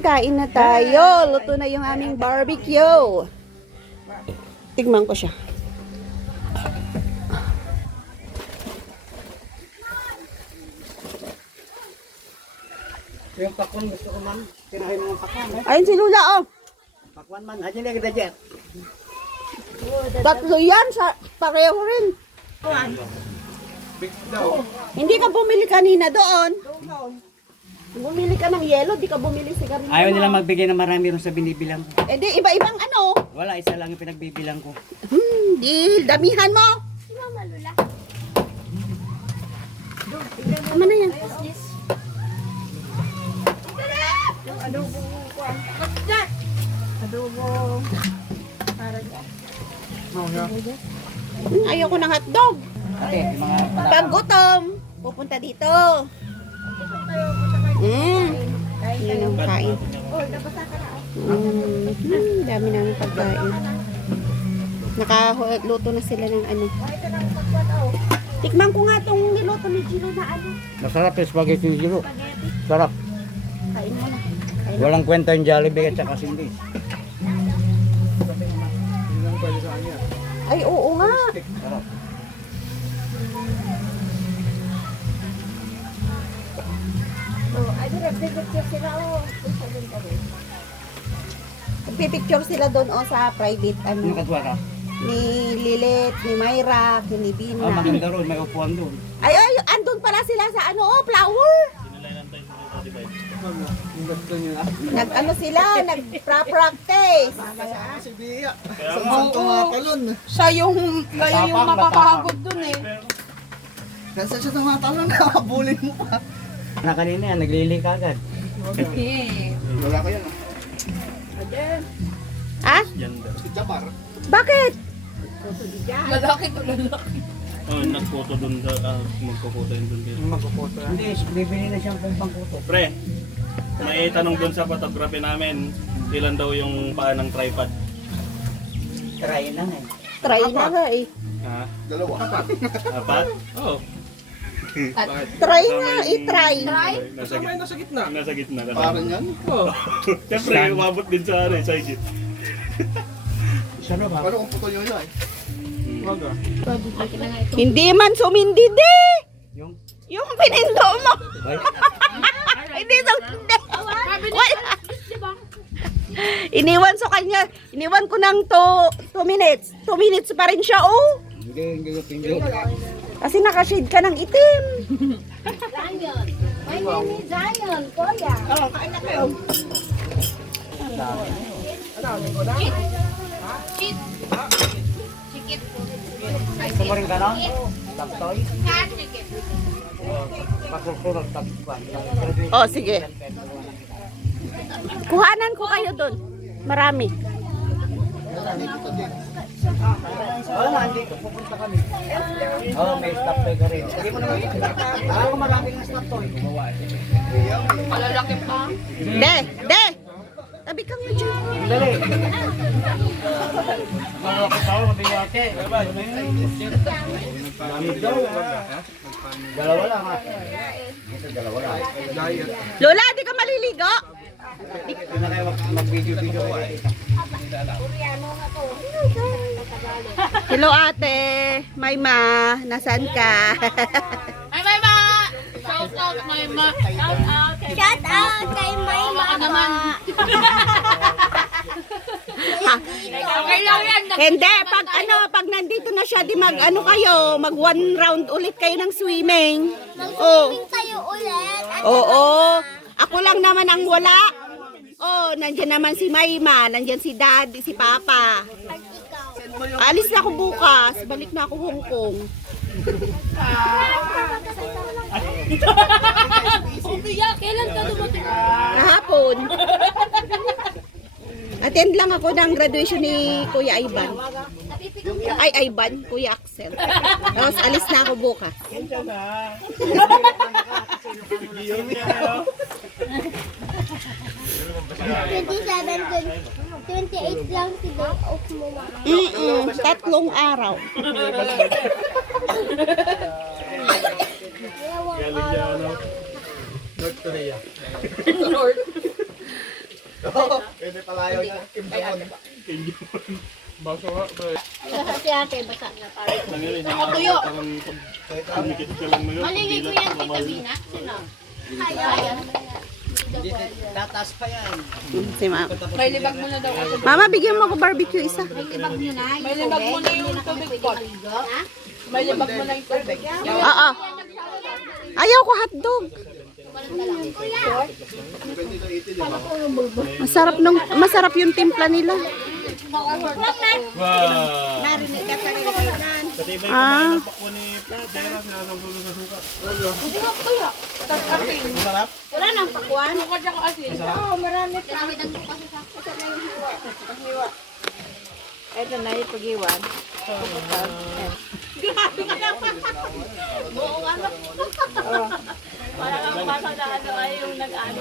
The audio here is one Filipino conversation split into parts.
Kain na tayo. Luto na yung aming barbecue. Tignan ko siya. Yung pakwan gusto ko man. Tirahin mo ang pakwan. Ayun si Lula, oh. Pakwan man. Hajin na kita dyan. Tatlo yan. Pareho rin. Hindi ka bumili kanina doon. Bumili ka ng yelo, di ka bumili sigarilyo. Ayaw nila magbigay ng marami rin sa binibilang ko. Eh di, iba-ibang ano. Wala, isa lang yung pinagbibilang ko. Di, damihan mo. Tama na yan. Ayoko ng hotdog. Ate, yung mga Pag gutom, pupunta dito. Yun ang kain. Dami namin pagkain. Nakaluto na sila ng ano. Tikman ko nga itong niluto ni Gino na ano. masarap yung spaghetti ni Giro. Sarap. Kain mo na. Walang kwenta yung Jollibee at saka Cindy's. Ay, oo nga. Sarap. Pipicture sila doon sa private Ano ano. katwa ka? Ni Lilit, ni Myra, ni Bina. Maganda ron, may upuan doon. Ay, andun pala sila sa ano, flower. Nag-ano sila, nag-practice. Si Bia. Sa tumatalon. Siya yung, kayo yung mapapagod dun eh. Kasi siya tumatalon, nakabulin mo pa. Na kanina yan, naglili ka agad. Wala ko yan. Ah? Si Japar. Bakit? Oh, nagphoto dun sa magkukuto yun dun. Magpupoto. Hindi, bibili na siyang pangkuto. Pre, may tanong dun sa photography namin, ilan daw yung paa ng tripod? Try na eh. Try na nga eh. Ha? Dalawa. Apat? Oo. Try nga, i-try. Nasa gitna. Nasa gitna. Parang yan. Oo. Siyempre, umabot din sa ano, sa higit. Sarap ha? Paano kung puto nyo yun eh? Hindi man sumindidi. Yung? Yung pinindo mo. Ay, Hindi sumindi. Wala. Iniwan sa kanya. Iniwan ko ng 2 minutes. 2 minutes pa rin siya, oh. hindi. Kasi nakashade ka ng itim. Zion. My name is Zion, Koya. Gusto mo rin ka na? Taptoy? Pagkukurot, taptoy. Oh, sige. Kuhanan ko kayo doon. Marami. Oo, nandito. Pupunta kami. Oo, may stop toy ka rin. Sige mo naman. Ako maraming na stop toy. De! Tabi ka nga dyan. Dali. Mga tao, mabiyate. Dalawa lang ha. Dito dalawa lang. Lola, di ka maliligo? Ito na kayo mag-video-video ko. Hello ate. Mayma, nasan ka? Ay, Mama! Shout out, Mama! Shout out kay Mama! Naman! Okay lang yan! Hindi, pag nandito na siya, di mag kayo, mag 1 round ulit kayo ng swimming. Oh. Tayo ulit! Oo. Ako lang naman ang wala. Oh, nandiyan naman si Mayma, nandiyan si Daddy, si Papa. Alis na ako bukas, balik na ako Hong Kong. Umiyak! Kailan ka dumating? Kahapon. Attend lang ako ng graduation ni Kuya Ivan. Ay, Ivan, Kuya Axel. Tapos alis na ako bukas. 28 lang si day off mo. 3 araw. Galing niya, ano? North Korea. Pwede palayo niya. Kim Jong-un. Baso nga, bro. Si ate, basa na tayo. Nangyari, Tuyo. parang kumikit ka lang ngayon. Maliligo yan, Tita Bina. Sino? Kaya. Hindi, tataas pa yan. Si mama. May libag mo na daw ako. Mama, bigyan mo ako barbecue isa. May libag mo na yung tubig pot. Ha? May libag mo na yung tubig. Oo. Ayaw ko hotdog. Masarap yung timpla nila. Wow! Narinig ka sa rin. Kasi iba yung Ah. kumain ng pakwan ni Dera, sinasanggulo sa suka. Masarap? Wala nang pakwan. Oo, marami. Tinamitan ko kasi sa Ito na yung pag-iwan. Parang ang basa na ano ay yung nag-ano.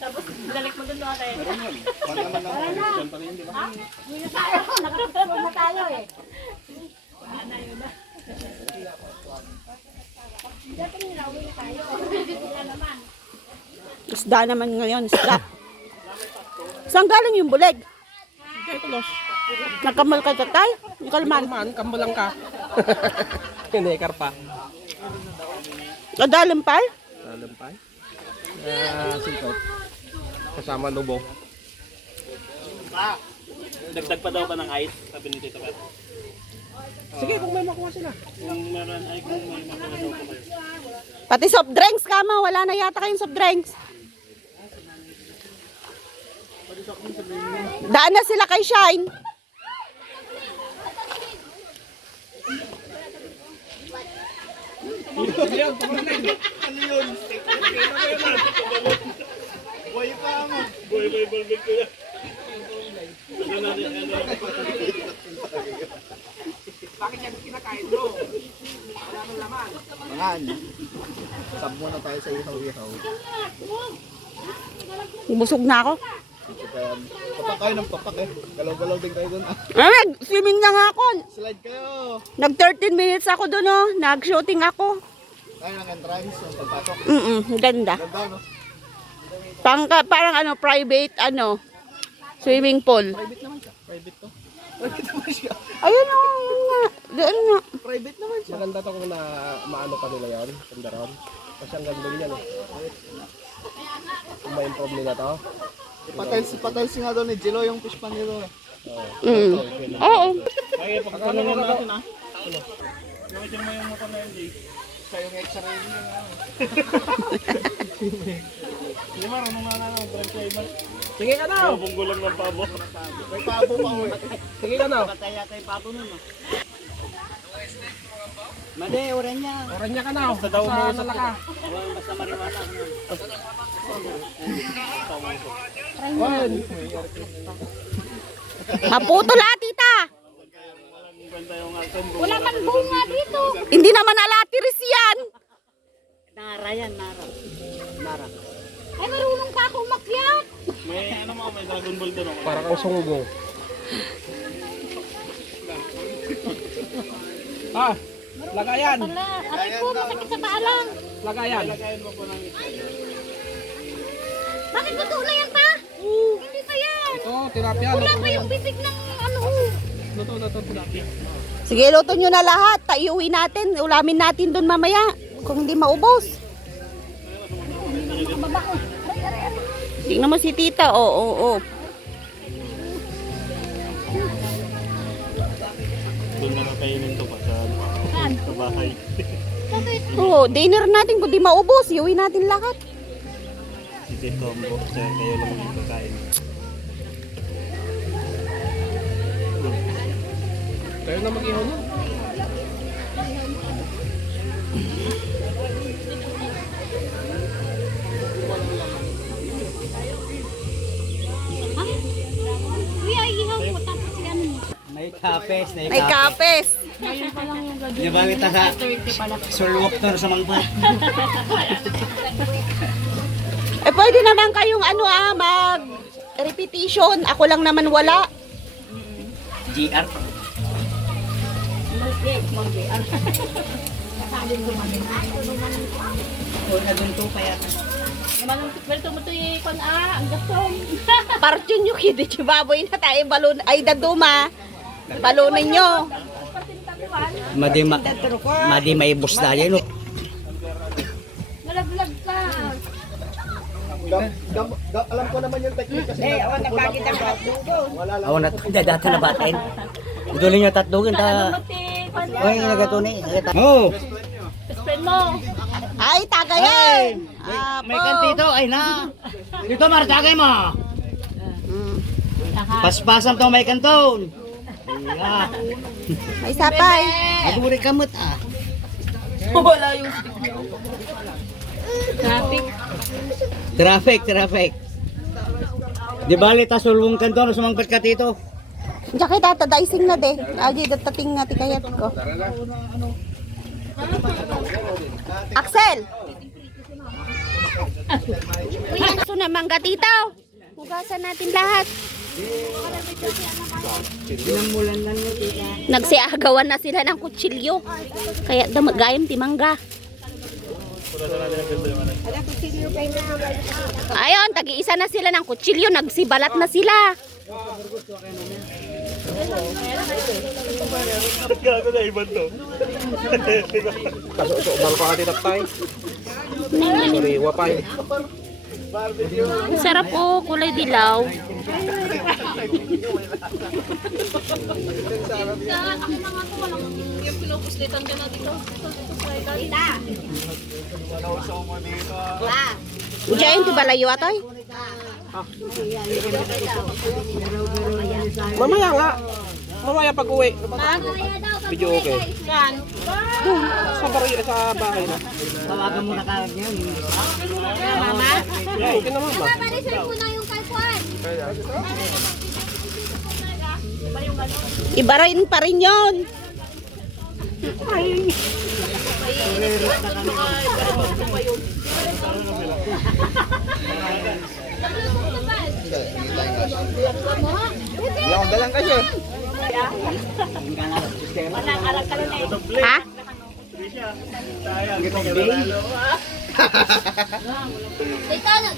Tapos balik mo dun doon ate. Nakapagpapag na tayo eh. Isda naman ngayon, isda. Saan galing yung buleg? Nagkamal ka tatay? Yung kalman? Kambulang ka. Hindi, karpa. Kadalampal? Lampay. Singkot. Kasama lubo. Dagdag pa daw ka ng ice, sabi ni Tito Pat. Sige, kung may makuha sila. Kung meron ay kung may makuha daw ka kayo. Pati soft drinks, kama. Wala na yata kayong soft drinks. Daan na sila kay Shine. Boy, balbig ko yan. Mangan. Sab muna tayo sa ihaw-ihaw. Busog na ako. Kaya, papak kayo ng papak eh. Galaw-galaw din kayo dun. Swimming na nga ako. Slide kayo. Nag 13 minutes ako doon, oh. Nag-shooting ako. Tayo ng entrance, yung pagpatok. Ganda. Ganda, no? Parang ano, private, ano, swimming pool. Private naman siya. Ayun na, yun nga. Doon na. Private naman siya. Maganda to kung na maano pa nila yan. Kandaron. Kasi ang ganda niyan eh. Kung ma-improve nila to. Ipatiles nga daw ni Jilo yung fish pan nilo eh. Oo. Kaya pagkakulungan natin ah. Gamitin mo yung motor na yun, Jay. Siya yung x-ray niya nga. Hindi marunong nga na, drive sa iba. Sige ka na! Bunggo lang ng pabo. May pabo pa ko eh. Sige ka na! Pataya tayo papo nun, no? Mali, oran niya. Oranya ka na! Basta daw Sa umuusap nalaka. Basta mariwana. Maputol ah, tita. Kwenta yung atom. Wala man bunga dito. Hindi naman alatiris yan. Nara yan, Nara. Nara. Ay, marunong pa ako umakyat. May ano mo, may Dragon Ball doon. Para kang sunggo. Ah! Lagayan! Wala. Aray ko, masakit sa paa lang. Lagayan! Bakit luto na yan pa? Hindi pa yan. Ito, tilapia. Wala pa yung bibig ng ano. Luto, tilapia. Sige, luto nyo na lahat. Iuwi natin. Ulamin natin doon mamaya. Kung hindi maubos. Tingnan mo si tita. Oo. Doon na kainin to pa sa bahay. Oo, dinner natin. Kung di maubos, iuwi natin lahat. Si Tito Ambo, siya kayo lang yung kakain. Kayo na mag-ihaw mo. Kuya, ihaw mo tapos yan. May kapes, May kapes. Di ba kita sa Sir Walker sa Malbat? Pwede naman kayong mag-repetition. Ako lang naman wala. GR. Welto mo ito yung ang gasong. Partion yung kidi, baboy na tayo, balon, ay daduma. Balunan nyo. Madi may bus na yan. Nalaglag ka. Alam ko naman yung technique kasi Awan na, data na batin. Idulin nyo tatlugin ta. Oy, nagatunay. Oh, Friend mo. Ay, tagayan. may kantito. Ay na. Dito martagay mo. Paspasan to may kanton. Yeah. May sapay. Aguri kamot ah. Traffic. Di bali ta sulwong kanton sumangpat ka dito. Diyan kita tadaising na de. Agi datating nga tikayat ko. Axel! Gusto na mangga dito. Hugasan natin lahat. Nagsiagawan na sila ng kutsilyo. Kaya damagayam ti mangga. Ayun, tagi-isa na sila ng kutsilyo. Nagsibalat na sila. Gago na iban to. kaso bal ko ati tapay. Sorry, wapay. Sarap po, kulay dilaw. Yung pinupuslitan ka na dito. Diyan ti balayo atoy. Mamaya nga. Mamaya pag uwi. Video okay. Saan? Sa bahay na. Tawagan mo na kagad yan. Mama? Yeah, okay naman ba? Reserve ko na yung kalkuan. Iba rin pa rin yun. Yung dalang kasi. Ha?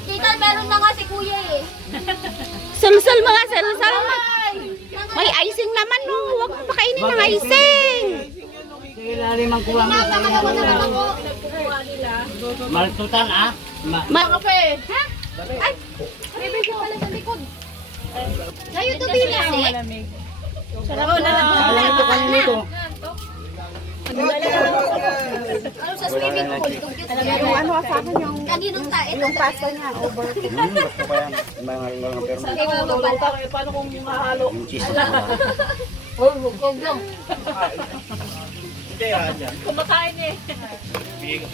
Tita, meron na nga si kuya eh. Sulsul mga sulsul. May icing naman no. Huwag mo pakainin ng icing. Ilalim ang kulang mo sa Nakakalawa na lang ako. Maltutan ah. Kape. Ha? Ay! Bebe ko pala sa likod. Kayo to bilas eh. Sarap na lang. Alam ito kanina ito. Ano sa swimming pool? Yung ano sa akin yung Kaninong tayo? yung pasto niya over. Gusto pa yan. Mga pero Paano kung mahalo? yung cheese. Huwag lang. Hindi ah, dyan. Kumakain eh. Bigay ko sa